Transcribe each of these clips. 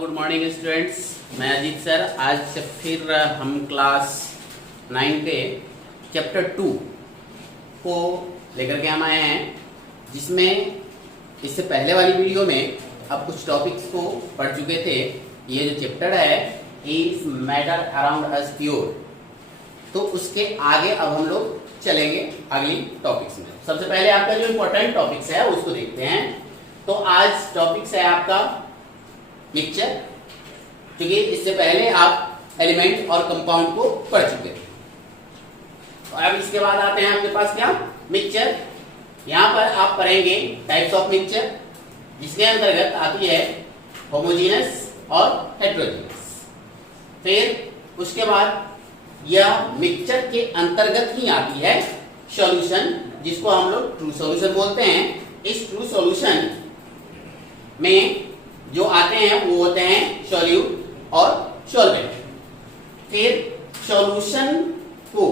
Good morning students. मैं Ajit sir. आज से फिर हम क्लास 9 के चैप्टर 2 को लेकर के हम आए हैं, जिसमें इससे पहले वाली वीडियो में अब कुछ टॉपिक्स को पढ़ चुके थे। ये जो चैप्टर है is matter around us pure, तो उसके आगे अब हम लोग चलेंगे अगली टॉपिक्स में। सबसे पहले आपका जो इम्पोर्टेंट टॉपिक्स है उसको देखते हैं। तो आज टॉपिक्स है आपका मिक्सचर, क्योंकि इससे पहले आप एलिमेंट और कंपाउंड को पढ़ चुके थे। तो अब इसके बाद आते हैं आपके पास क्या, मिक्सचर। यहां पर आप पढ़ेंगे टाइप्स ऑफ मिक्सचर, जिसके अंतर्गत आती है होमोजेनस और हेटेरोजेनस। फिर उसके बाद यह मिक्सचर के अंतर्गत ही आती है सॉल्यूशन, जिसको हम लोग ट्रू सॉल्यूशन बोलते हैं। इस ट्रू सॉल्यूशन में जो आते हैं वो होते हैं सॉल्यूट और सॉल्वेंट। फिर सॉल्यूशन को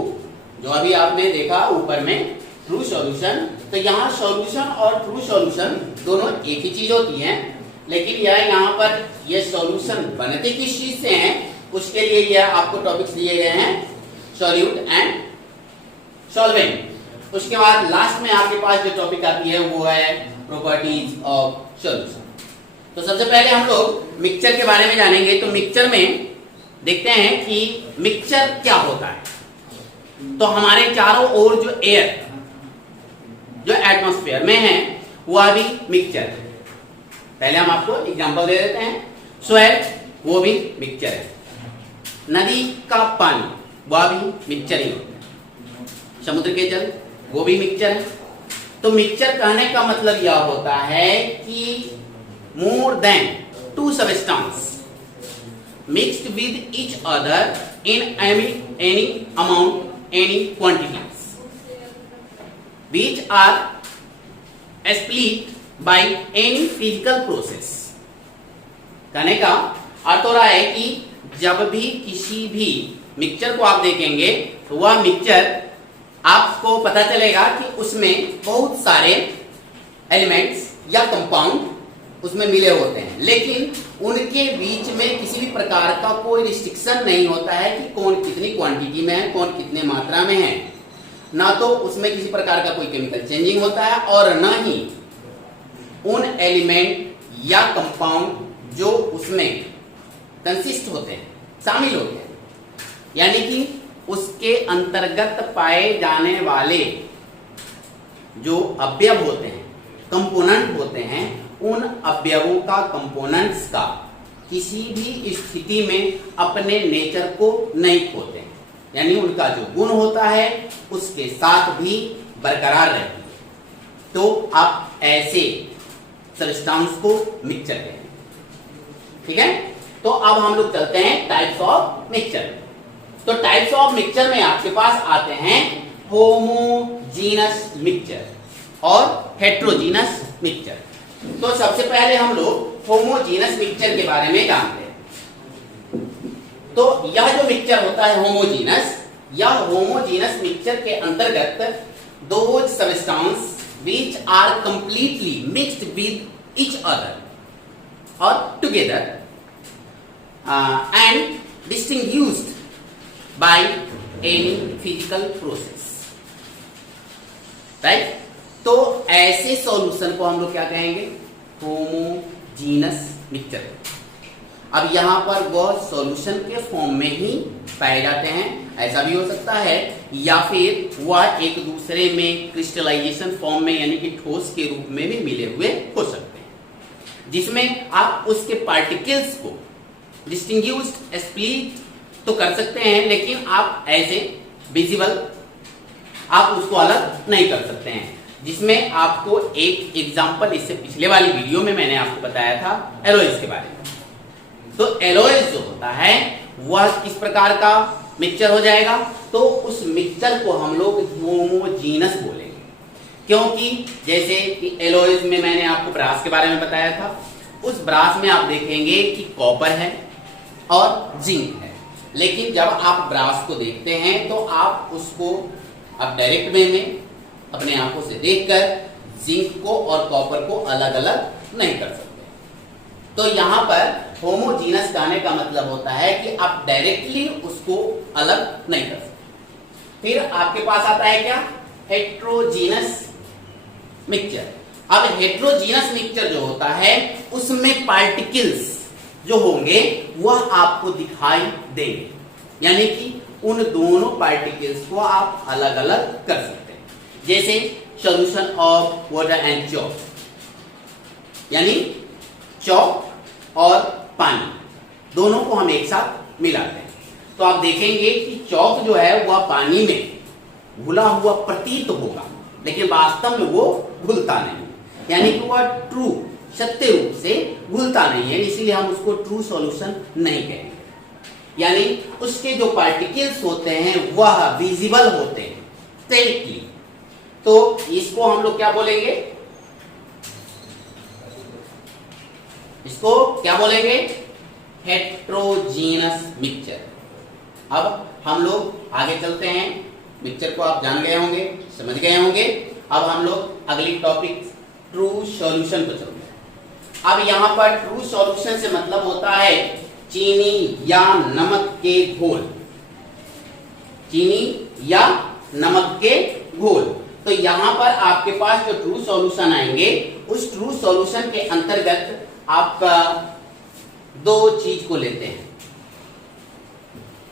जो अभी आपने देखा ऊपर में ट्रू सॉल्यूशन, तो यहाँ सॉल्यूशन और ट्रू सॉल्यूशन दोनों एक ही चीज होती है, लेकिन यह यहाँ पर ये सॉल्यूशन बनते किस चीज से हैं, उसके लिए यह आपको टॉपिक्स दिए गए हैं सॉल्यूट एंड सॉल्वेंट। उसके बाद लास्ट में आपके पास जो टॉपिक आती है वो है प्रॉपर्टीज ऑफ सॉल्यूशन। तो सबसे पहले हम लोग मिक्सचर के बारे में जानेंगे। तो मिक्सचर में देखते हैं कि मिक्सचर क्या होता है। तो हमारे चारों ओर जो एयर जो एटमॉस्फेयर में है वह भी मिक्सचर है। पहले हम आपको एग्जांपल दे देते हैं। सोयल वो भी मिक्सचर है, नदी का पानी वह भी मिक्सचर ही होता है, समुद्र के जल वो भी मिक्सचर है। तो मिक्सचर कहने का मतलब यह होता है कि more than two substances mixed with each other in any amount, any quantities, which are split by any physical process। कहने का अर्थ हो रहा है कि जब भी किसी भी मिक्सचर को आप देखेंगे तो वह मिक्सचर आपको पता चलेगा कि उसमें बहुत सारे एलिमेंट्स या कंपाउंड उसमें मिले होते हैं, लेकिन उनके बीच में किसी भी प्रकार का कोई रिस्ट्रिक्शन नहीं होता है कि कौन कितनी क्वांटिटी में है, कौन कितने मात्रा में है। ना तो उसमें किसी प्रकार का कोई केमिकल चेंजिंग होता है और न ही उन एलिमेंट या कंपाउंड जो उसमें कंसिस्ट होते हैं, शामिल होते हैं, यानी कि उसके अंतर्गत पाए जाने वाले जो अवयव होते हैं, कंपोनेंट होते हैं, उन अवयवों का, कंपोनेंट्स का किसी भी स्थिति में अपने नेचर को नहीं खोते हैं, यानी उनका जो गुण होता है उसके साथ भी बरकरार रहती है। तो आप ऐसे सब्सटेंस को मिक्सचर कहते हैं। ठीक है, तो अब हम लोग चलते हैं टाइप्स ऑफ मिक्सचर। तो टाइप्स ऑफ मिक्सचर में आपके पास आते हैं होमोजीनस मिक्सचर और हेटेरोजीनस मिक्सचर। तो सबसे पहले हम लोग होमोजीनस मिक्सचर के बारे में जानते हैं। तो यह जो मिक्सचर होता है होमोजीनस, यह होमोजीनस मिक्सचर के अंतर्गत दो substance which are completely mixed with each other or together and distinguished by any physical process, right? तो ऐसे सॉल्यूशन को हम लोग क्या कहेंगे, होमोजीनस मिक्सचर। अब यहां पर वह सॉल्यूशन के फॉर्म में ही पाए जाते हैं, ऐसा भी हो सकता है, या फिर वह एक दूसरे में क्रिस्टलाइजेशन फॉर्म में यानी कि ठोस के रूप में भी मिले हुए हो सकते हैं, जिसमें आप उसके पार्टिकल्स को डिस्टिंग्विश्ड, स्प्लिट तो कर सकते हैं, लेकिन आप ऐसे विजिबल आप उसको अलग नहीं कर सकते हैं। जिसमें आपको एक एग्जांपल इससे पिछले वाली वीडियो में मैंने आपको बताया था एलॉयज के बारे में। तो एलॉयज जो होता है वह किस प्रकार का मिक्सचर हो जाएगा, तो उस मिक्सचर को हम लोग होमोजीनस बोलेंगे, क्योंकि जैसे कि एलॉयज में मैंने आपको ब्रास के बारे में बताया था, उस ब्रास में आप देखेंगे कि कॉपर है और जिंक है, लेकिन जब आप ब्रास को देखते हैं तो आप उसको आप डायरेक्ट वे में अपने आंखों से देखकर जिंक को और कॉपर को अलग अलग नहीं कर सकते। तो यहां पर होमोजीनस कहने का मतलब होता है कि आप डायरेक्टली उसको अलग नहीं कर सकते। फिर आपके पास आता है क्या, हेट्रोजीनस मिक्सचर। अब हेट्रोजीनस मिक्सचर जो होता है उसमें पार्टिकल्स जो होंगे वह आपको दिखाई देंगे, यानी कि उन दोनों पार्टिकल्स को आप अलग अलग कर सकते हैं। जैसे solution of water and chalk, यानी चॉक और पानी दोनों को हम एक साथ मिलाते हैं तो आप देखेंगे कि चॉक जो है वह पानी में घुला हुआ प्रतीत होगा, लेकिन वास्तव में वो घुलता नहीं, यानी कि वह ट्रू सत्य रूप से घुलता नहीं है, इसीलिए हम उसको ट्रू सॉल्यूशन नहीं कहेंगे। यानी उसके जो पार्टिकल्स होते हैं वह विजिबल होते हैं डायरेक्टली, तो इसको हम लोग क्या बोलेंगे, इसको क्या बोलेंगे, हेट्रोजीनस मिक्सचर। अब हम लोग आगे चलते हैं, मिक्सचर को आप जान गए होंगे, समझ गए होंगे। अब हम लोग अगली टॉपिक ट्रू सॉल्यूशन पर चलते हैं। अब यहां पर ट्रू सॉल्यूशन से मतलब होता है चीनी या नमक के घोल, चीनी या नमक के घोल। तो यहां पर आपके पास जो ट्रू सॉल्यूशन आएंगे उस ट्रू सॉल्यूशन के अंतर्गत आप दो चीज को लेते हैं,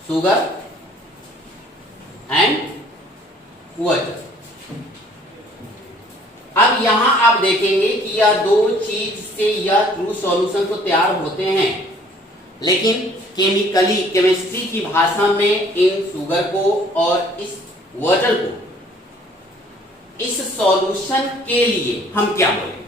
शुगर एंड वाटर। अब यहां आप देखेंगे कि यह दो चीज से यह ट्रू सॉल्यूशन तो तैयार होते हैं, लेकिन केमिकली केमिस्ट्री की भाषा में इन शुगर को और इस वाटर को इस सॉल्यूशन के लिए हम क्या बोलें,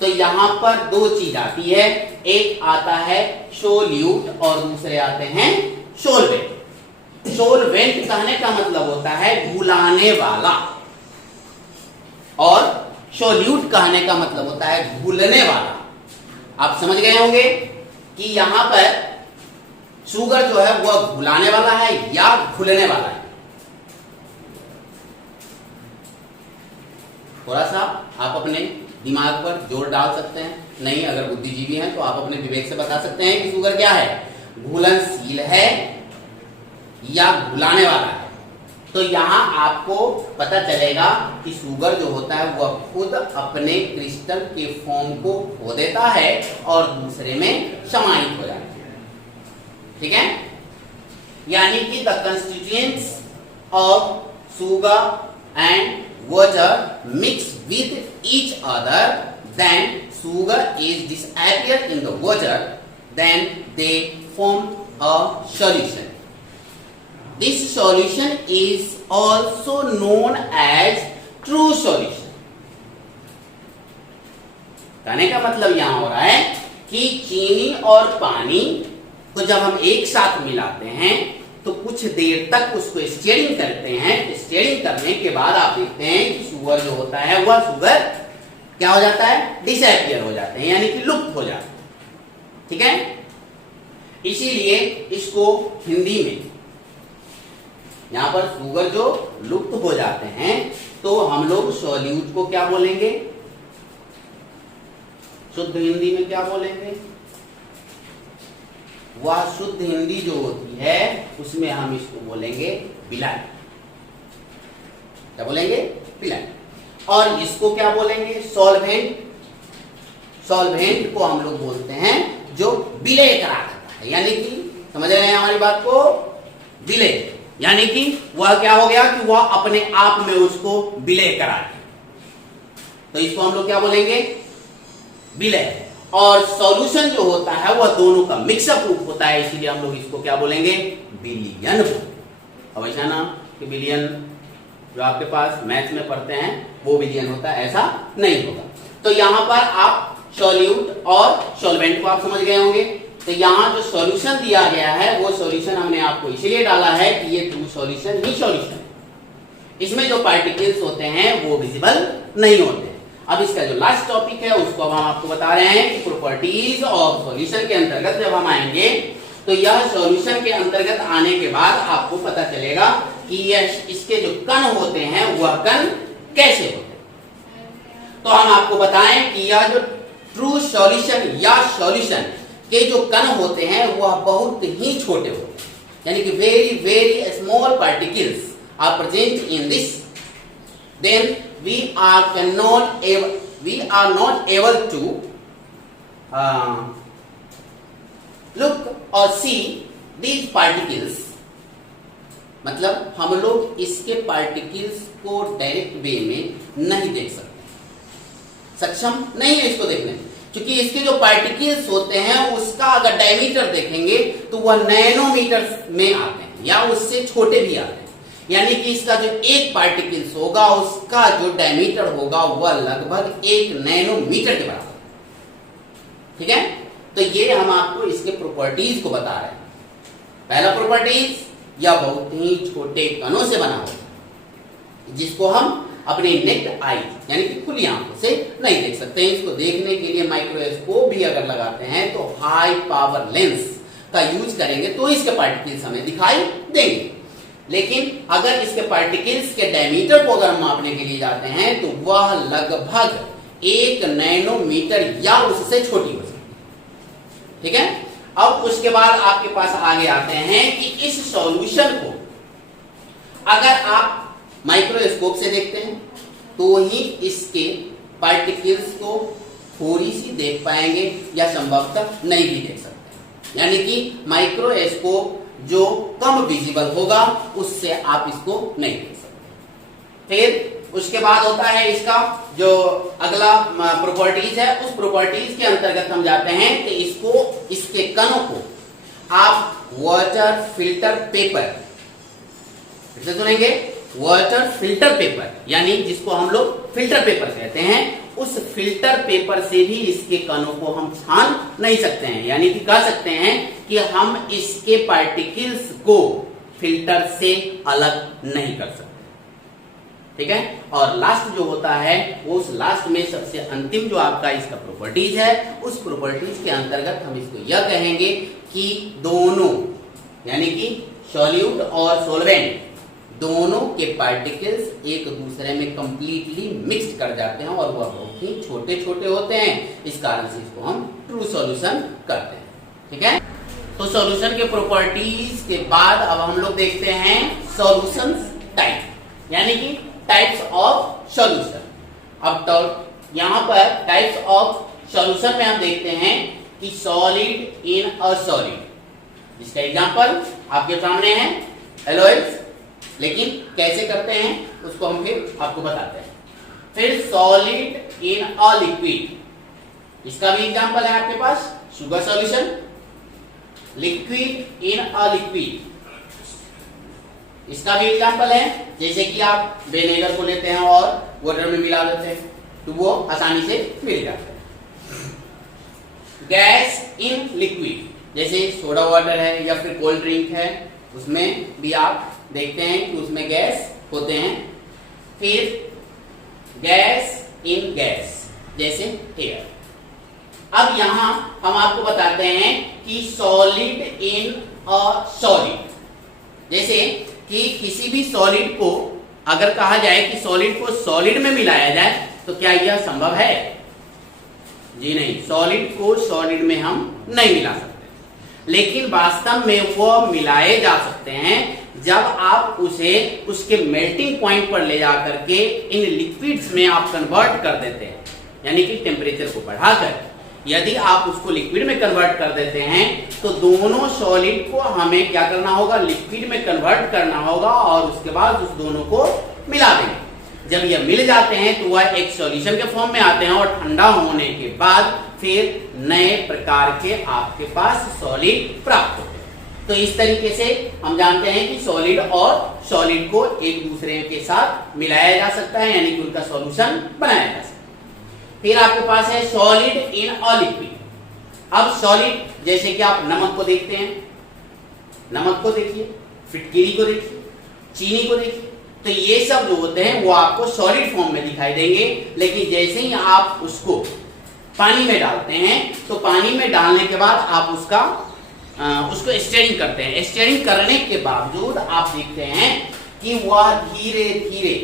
तो यहां पर दो चीज आती है, एक आता है सोल्यूट और दूसरे आते हैं सोलवेंट। सोलवेंट कहने का मतलब होता है घुलाने वाला और सोल्यूट कहने का मतलब होता है घुलने वाला। आप समझ गए होंगे कि यहां पर शुगर जो है वह घुलाने वाला है या घुलने वाला है। थोड़ा सा आप अपने दिमाग पर जोर डाल सकते हैं, नहीं अगर बुद्धिजीवी हैं तो आप अपने विवेक से बता सकते हैं कि शुगर क्या है, घुलनशील है या घुलाने वाला है। तो यहां आपको पता चलेगा कि शुगर जो होता है वह खुद अपने क्रिस्टल के फॉर्म को खो देता है और दूसरे में समाहित हो जाता है, ठीक है। यानी कि the constituents of sugar and water mix with each other, then sugar is disappear in the water, then they form a solution. This solution is also known as true solution. कहने का मतलब यहां हो रहा है कि चीनी और पानी को जब हम एक साथ मिलाते हैं तो कुछ देर तक उसको स्टीयरिंग करते हैं। स्टीयरिंग करने के बाद आप देखते हैं कि शुगर जो होता है वह शुगर क्या हो जाता है, डिसअपियर हो जाते हैं, यानी कि लुप्त हो जाते हैं, ठीक है। इसीलिए इसको हिंदी में यहां पर शुगर जो लुप्त हो जाते हैं तो हम लोग सॉल्यूट को क्या बोलेंगे, शुद्ध हिंदी में क्या बोलेंगे, वह शुद्ध हिंदी जो होती है उसमें हम इसको बोलेंगे विलायक। क्या बोलेंगे, विलायक। और इसको क्या बोलेंगे, सॉल्वेंट। सॉल्वेंट को हम लोग बोलते हैं जो विलय करा देता है, यानी कि समझ रहे हैं हमारी बात को, विलय यानी कि वह क्या हो गया कि वह अपने आप में उसको विलय करा दे, तो इसको हम लोग क्या बोलेंगे, विलय। और सॉल्यूशन जो होता है वह दोनों का मिक्सअप रूप होता है, इसीलिए हम लोग इसको क्या बोलेंगे, विलयन। अब ऐसा ना कि विलयन जो आपके पास मैथ में पढ़ते हैं वो विलयन होता है, ऐसा नहीं होगा। तो यहां पर आप सॉल्यूट और सॉल्वेंट को आप समझ गए होंगे। तो यहां जो सॉल्यूशन दिया गया है वो सॉल्यूशन हमने आपको इसलिए डाला है कि ये ट्रू सॉल्यूशन ही सॉल्यूशन है, इसमें जो पार्टिकल्स होते हैं वो विजिबल नहीं होते। अब इसका जो लास्ट टॉपिक है उसको अब हम आपको बता रहे हैं कि प्रॉपर्टीज ऑफ सॉल्यूशन के अंतर्गत जब हम आएंगे तो यह सॉल्यूशन के अंतर्गत आने के बाद आपको पता चलेगा कि यह इसके जो कण होते हैं वह कण कैसे होते हैं। तो हम आपको बताएं कि यह जो ट्रू सॉल्यूशन या सॉल्यूशन के जो कण होते हैं वह बहुत ही छोटे होते हैं, यानी कि very very small particles are present in this, then we are not able to look or see these particles, मतलब हम लोग इसके पार्टिकल्स को डायरेक्ट वे में नहीं देख सकते, सक्षम नहीं है इसको देखने, क्योंकि इसके जो पार्टिकल्स होते हैं उसका अगर डायमीटर देखेंगे तो वह नैनोमीटर में आते हैं या उससे छोटे भी आते हैं, यानी कि इसका जो एक पार्टिकल्स होगा उसका जो डायमीटर होगा वह लगभग 1 नैनोमीटर के बराबर, ठीक है। तो ये हम आपको इसके प्रॉपर्टीज को बता रहे हैं। पहला प्रॉपर्टीज, यह बहुत ही छोटे कणों से बना होगा जिसको हम अपने नेक्ड आई यानी कि खुली आंखों से नहीं देख सकते हैं। इसको देखने के लिए माइक्रोस्कोप भी अगर लगाते हैं तो हाई पावर लेंस का यूज करेंगे तो इसके पार्टिकल्स हमें दिखाई देंगे, लेकिन अगर इसके पार्टिकल्स के डायमीटर को अगर मापने के लिए जाते हैं तो वह लगभग 1 नैनोमीटर या उससे छोटी हो सकती है, ठीक है। अब उसके बाद आपके पास आगे आते हैं कि इस सॉल्यूशन को अगर आप माइक्रोस्कोप से देखते हैं तो ही इसके पार्टिकल्स को थोड़ी सी देख पाएंगे या संभवतः नहीं भी देख सकते, यानी कि माइक्रोस्कोप जो कम विजिबल होगा उससे आप इसको नहीं देख सकते। फिर उसके बाद होता है इसका जो अगला प्रॉपर्टीज है, उस प्रॉपर्टीज के अंतर्गत हम जाते हैं कि इसको इसके कणों को आप वाटर फिल्टर पेपर, फिर से सुनेंगे, वाटर फिल्टर पेपर यानी जिसको हम लोग फिल्टर पेपर कहते हैं, उस फिल्टर पेपर से भी इसके कणों को हम छान नहीं सकते हैं, यानी कि कह सकते हैं कि हम इसके पार्टिकल्स को फिल्टर से अलग नहीं कर सकते, ठीक है। और लास्ट जो होता है वो उस लास्ट में सबसे अंतिम जो आपका इसका प्रॉपर्टीज है, उस प्रॉपर्टीज के अंतर्गत हम इसको यह कहेंगे कि दोनों यानी कि सॉल्यूट और सॉल्वेंट दोनों के पार्टिकल्स एक दूसरे में कंप्लीटली मिक्स्ड कर जाते हैं और वह बहुत ही छोटे छोटे होते हैं, इस कारण से इसको हम ट्रू सॉल्यूशन करते हैं, ठीक है। तो सॉल्यूशन के प्रॉपर्टीज के बाद अब हम लोग देखते हैं सॉल्यूशन टाइप, यानी कि टाइप्स ऑफ सॉल्यूशन। अब तो यहां पर टाइप्स ऑफ सॉल्यूशन में हम देखते हैं कि सॉलिड इन अ सॉलिड, जिसका एग्जांपल आपके सामने है एलॉयज, लेकिन कैसे करते हैं उसको हम फिर आपको बताते हैं। फिर सॉलिड इन अ लिक्विड, इसका भी एग्जांपल है आपके पास sugar solution. Liquid in a liquid, इसका भी एग्जांपल है, जैसे कि आप विनेगर को लेते हैं और वाटर में मिला देते हैं तो वो आसानी से मिल जाता है। गैस इन लिक्विड, जैसे सोडा वाटर है या फिर कोल्ड ड्रिंक है, उसमें भी आप देखते हैं कि उसमें गैस होते हैं। फिर गैस इन गैस, जैसे एयर। अब यहां हम आपको बताते हैं कि सॉलिड इन अ सॉलिड, जैसे कि किसी भी सॉलिड को अगर कहा जाए कि सॉलिड को सॉलिड में मिलाया जाए तो क्या यह संभव है? जी नहीं, सॉलिड को सॉलिड में हम नहीं मिला सकते, लेकिन वास्तव में वो मिलाए जा सकते हैं जब आप उसे उसके मेल्टिंग पॉइंट पर ले जाकर के इन लिक्विड्स में आप कन्वर्ट कर देते हैं, यानी कि टेम्परेचर को बढ़ाकर यदि आप उसको लिक्विड में कन्वर्ट कर देते हैं तो दोनों सॉलिड को हमें क्या करना होगा, लिक्विड में कन्वर्ट करना होगा और उसके बाद उस दोनों को मिला देंगे। जब ये मिल जाते हैं तो वह एक सॉल्यूशन के फॉर्म में आते हैं और ठंडा होने के बाद फिर नए प्रकार के आपके पास सॉलिड प्राप्त होते हैं। तो इस तरीके से हम जानते हैं कि सॉलिड और सॉलिड को एक दूसरे के साथ मिलाया जा सकता है, यानी कि उनका सॉल्यूशन बनाया जा सकता है। फिर आपके पास है सॉलिड इन अ लिक्विड। अब सॉलिड, जैसे कि आप नमक को देखते हैं, नमक को देखिए, फिटकिरी को देखिए, चीनी को देखिए, तो ये सब जो होते हैं वो आपको सॉलिड फॉर्म में दिखाई देंगे। लेकिन जैसे ही आप उसको पानी में डालते हैं तो पानी में डालने के बाद आप उसको स्टीयरिंग करते हैं। स्टीयरिंग करने के बावजूद आप देखते हैं कि वह धीरे धीरे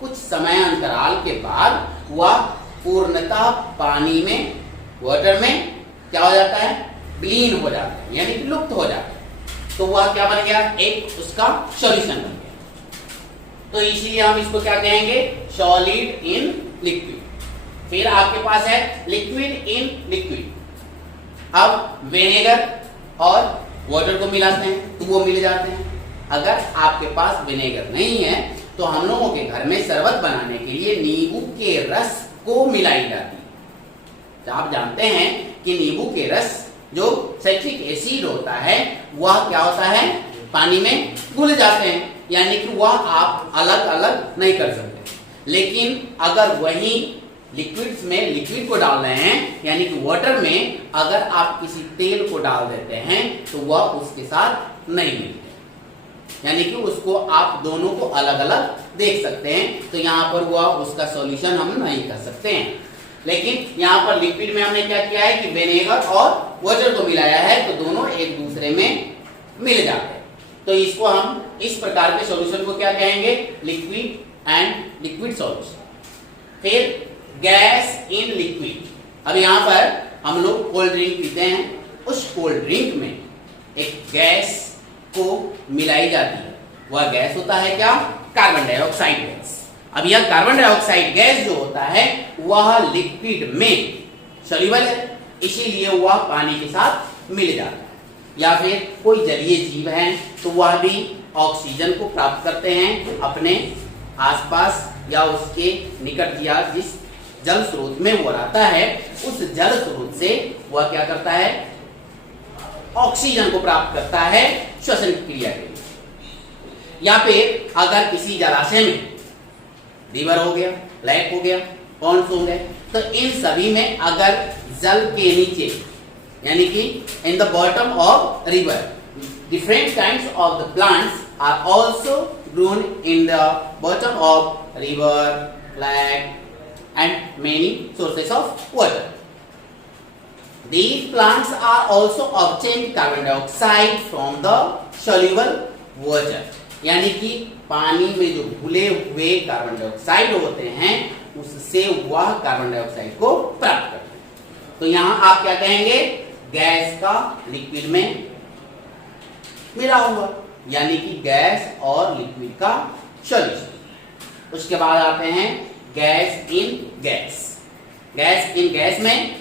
कुछ समय अंतराल के बाद वह पूर्णतः पानी में वाटर में क्या हो जाता है, विलीन हो जाता है, यानी कि लुप्त हो जाता है। तो वह क्या बन गया, एक उसका सॉल्यूशन बन गया। तो इसीलिए हम इसको क्या कहेंगे, सॉलिड इन लिक्विड। फिर आपके पास है लिक्विड इन लिक्विड। अब विनेगर और वाटर को मिलाते हैं तो वो मिल जाते हैं। अगर आपके पास विनेगर नहीं है तो हम लोगों के घर में शरबत बनाने के लिए नींबू के रस को मिलाई जाती है। तो आप जानते हैं कि नींबू के रस जो साइट्रिक एसिड होता है वह क्या होता है, पानी में घुल जाते हैं, यानी कि वह आप अलग अलग नहीं कर सकते। लेकिन अगर वही लिक्विड्स में लिक्विड को डाल रहे हैं, यानी कि वाटर में अगर आप किसी तेल को डाल देते हैं तो वह उसके साथ नहीं मिलते, यानी कि उसको आप दोनों को अलग अलग देख सकते हैं। तो यहाँ पर वह उसका सॉल्यूशन हम नहीं कर सकते हैं। लेकिन यहाँ पर लिक्विड में हमने क्या किया है कि विनेगर और वाटर को मिलाया है तो दोनों एक दूसरे में मिल जाते हैं। तो इसको हम इस प्रकार के सॉल्यूशन को क्या कहेंगे, लिक्विड एंड लिक्विड सॉल्यूशन। फिर गैस इन लिक्विड। अब यहाँ पर हम लोग कोल्ड ड्रिंक पीते हैं, उस कोल्ड ड्रिंक में एक गैस को मिलाई जाती है। वह गैस होता है क्या, कार्बन डाइऑक्साइड गैस। अब यह कार्बन डाइऑक्साइड गैस जो होता है वह लिक्विड में सॉल्युबल है, इसीलिए वह पानी के साथ मिल जाता है। या फिर कोई जलीय जीव है तो वह भी ऑक्सीजन को प्राप्त करते हैं अपने आसपास या उसके निकट, या जिस जल स्रोत में वो रहता है उस जल स्रोत से वह क्या करता है, ऑक्सीजन को प्राप्त करता है श्वसन क्रिया के लिए। या फिर अगर किसी जलाशय में रिवर हो गया, लेक हो गया, पॉन्ड्स हो गए, तो इन सभी में अगर जल के नीचे, यानी कि in the bottom of river, different kinds of the plants are also grown in the bottom of river, lake and many sources of water. These plants are also obtained carbon dioxide from the soluble water. यानी कि पानी में जो घुले हुए carbon dioxide होते हैं उससे वह कार्बन डाइऑक्साइड को प्राप्त करते हैं। तो यहाँ आप क्या कहेंगे, गैस का लिक्विड में मिला हुआ, यानी कि गैस और लिक्विड का सॉल्यूशन। उसके बाद आते हैं gas in gas. Gas in gas में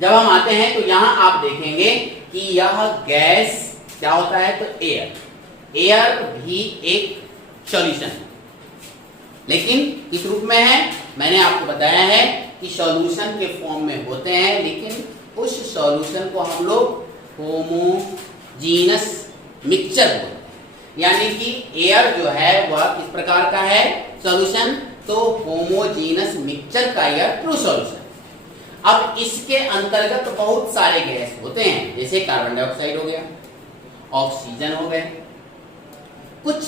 जब हम आते हैं तो यहां आप देखेंगे कि यह गैस क्या होता है, तो एयर भी एक सॉल्यूशन है, लेकिन किस रूप में है, मैंने आपको बताया है कि सॉल्यूशन के फॉर्म में होते हैं, लेकिन उस सॉल्यूशन को हम लोग होमोजीनस मिक्सचर बोलते हैं। यानी कि एयर जो है वह किस प्रकार का है सॉल्यूशन, तो होमोजीनस मिक्सचर का यह ट्रू सॉल्यूशन। अब इसके अंतर्गत बहुत सारे गैस होते हैं, जैसे कार्बन डाइऑक्साइड हो गया, ऑक्सीजन हो गए, कुछ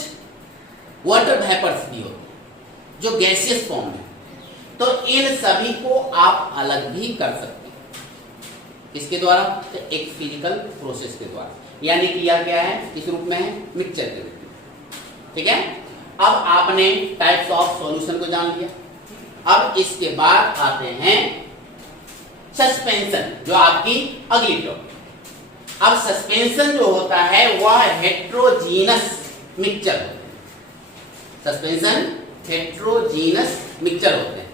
वाटर वेपर्स भी होते हैं जो गैसियस फॉर्म में। तो इन सभी को आप अलग भी कर सकते हैं, किसके द्वारा, तो एक फिजिकल प्रोसेस के द्वारा। यानी कि यह क्या है, किस रूप में है, मिक्सचर के रूप में। ठीक है, अब आपने टाइप्स ऑफ सॉल्यूशन को जान लिया। अब इसके बाद आते हैं सस्पेंशन, जो आपकी अगली टॉपिक। अब सस्पेंशन जो होता है वह हेट्रोजीनस मिक्सचर होते हैं। सस्पेंशन हेट्रोजीनस मिक्सचर होते हैं।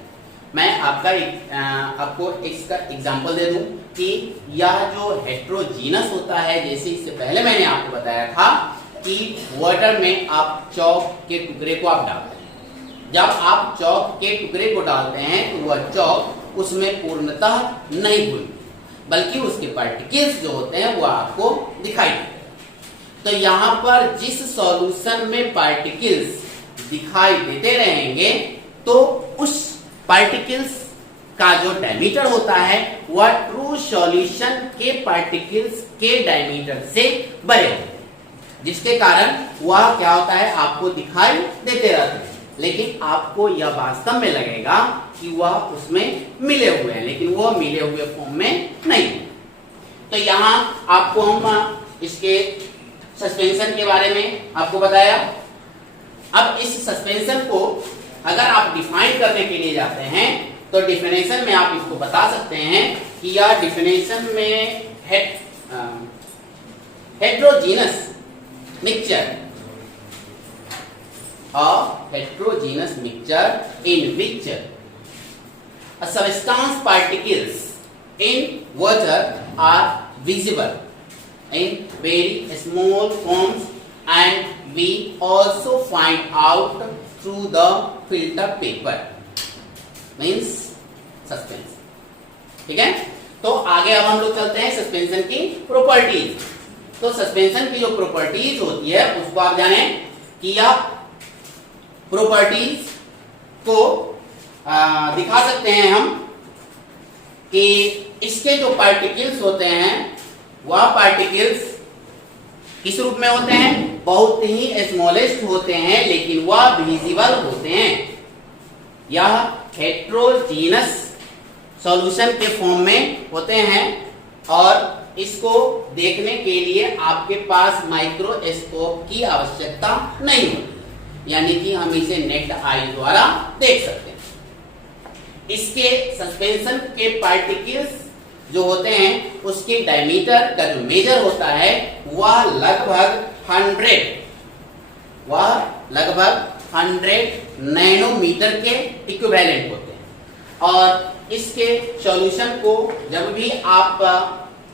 मैं आपको इसका एग्जांपल दे दूं कि यह जो हेट्रोजीनस होता है, जैसे इससे पहले मैंने आपको बताया था कि वाटर में आप चॉक के टुकड़े को आप डालते हैं। जब आप चॉक के टुकड़े को डालते हैं तो वह चॉक उसमें पूर्णतः नहीं घुलती, बल्कि उसके पार्टिकल्स जो होते हैं वो आपको दिखाई देते हैं। तो यहाँ पर जिस सॉल्यूशन में पार्टिकल्स दिखाई देते रहेंगे तो उस पार्टिकल्स का जो डायमीटर होता है वह ट्रू सॉल्यूशन के पार्टिकल्स के डायमीटर से बड़े होते हैं, जिसके कारण वह क्या होता है, आपको दिखाई देते रहते हैं, लेकिन आपको यह वास्तव में लगेगा कि वह उसमें मिले हुए हैं, लेकिन वह मिले हुए फॉर्म में नहीं। तो यहाँ आपको हम इसके सस्पेंशन के बारे में आपको बताया। अब इस सस्पेंशन को अगर आप डिफाइन करने के लिए जाते हैं तो डिफिनेशन में आप इसको बता सकते हैं कि यह डिफिनेशन में heterogeneous mixture in which a substance particles in water are visible in very small forms, and we also find out through the filter paper, means suspension. ठीक है, तो आगे अब हम लोग चलते हैं सस्पेंशन की प्रॉपर्टीज। तो सस्पेंशन की जो प्रॉपर्टीज होती है उसको आप जाने कि आप प्रॉपर्टीज को दिखा सकते हैं हम कि इसके जो पार्टिकल्स होते हैं वह पार्टिकल्स किस रूप में होते हैं, बहुत ही स्मॉलेस्ट होते हैं लेकिन वह विजिबल होते हैं। यह हेट्रोजीनस सॉल्यूशन के फॉर्म में होते हैं और इसको देखने के लिए आपके पास माइक्रोस्कोप की आवश्यकता नहीं होती, यानी कि हम इसे नेक्ड आई द्वारा देख सकते हैं। इसके सस्पेंशन के पार्टिकल्स जो होते हैं उसके डायमीटर का जो मेजर होता है वह लगभग 100 नैनोमीटर के इक्विवेलेंट होते हैं। और इसके सॉल्यूशन को जब भी आप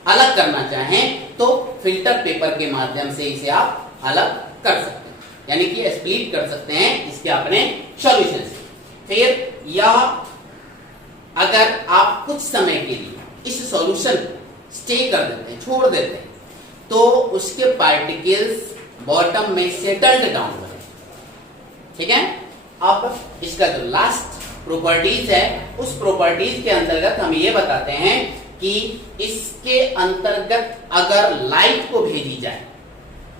अलग करना चाहें तो फिल्टर पेपर के माध्यम से इसे आप अलग कर सकते हैं, यानी कि स्प्लिट कर सकते हैं इसके अपने सॉल्यूशन से। फिर यह अगर आप कुछ समय के लिए इस सॉल्यूशन को स्टे कर देते हैं, छोड़ देते हैं, तो उसके पार्टिकल्स बॉटम में सेटल्ड डाउन हो जाएंगे। ठीक है, अब इसका जो लास्ट प्रॉपर्टीज है उस प्रॉपर्टीज के अंतर्गत हम ये बताते हैं कि इसके अंतर्गत अगर लाइट को भेजी जाए,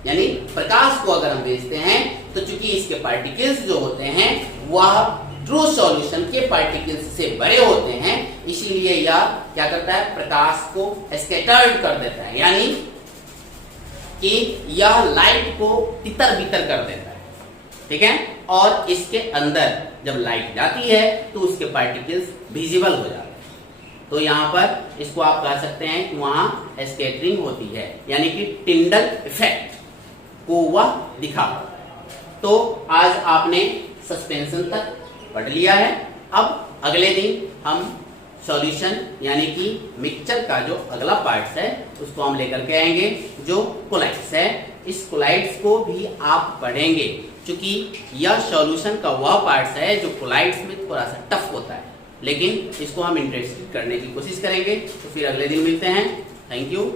यानी प्रकाश को अगर हम भेजते हैं, तो चूंकि इसके पार्टिकल्स जो होते हैं वह ट्रू सॉल्यूशन के पार्टिकल्स से बड़े होते हैं, इसीलिए यह क्या करता है, प्रकाश को स्कैटर्ड कर देता है, यानी कि यह लाइट को तितर बितर कर देता है। ठीक है, और इसके अंदर जब लाइट जाती है तो उसके पार्टिकल्स विजिबल हो जाते हैं। तो यहाँ पर इसको आप कह सकते हैं कि वहां स्कैटरिंग होती है, यानी कि टिंडल इफेक्ट को वह दिखा। तो आज आपने सस्पेंशन तक पढ़ लिया है। अब अगले दिन हम सॉल्यूशन यानी कि मिक्सचर का जो अगला पार्ट्स है उसको हम लेकर के आएंगे, जो कोलाइड्स है। इस कोलाइड्स को भी आप पढ़ेंगे, क्योंकि यह सॉल्यूशन का वह पार्ट्स है जो कोलाइड्स में थोड़ा सा टफ होता है, लेकिन इसको हम इंटरेस्टेड करने की कोशिश करेंगे। तो फिर अगले दिन मिलते हैं। Thank you.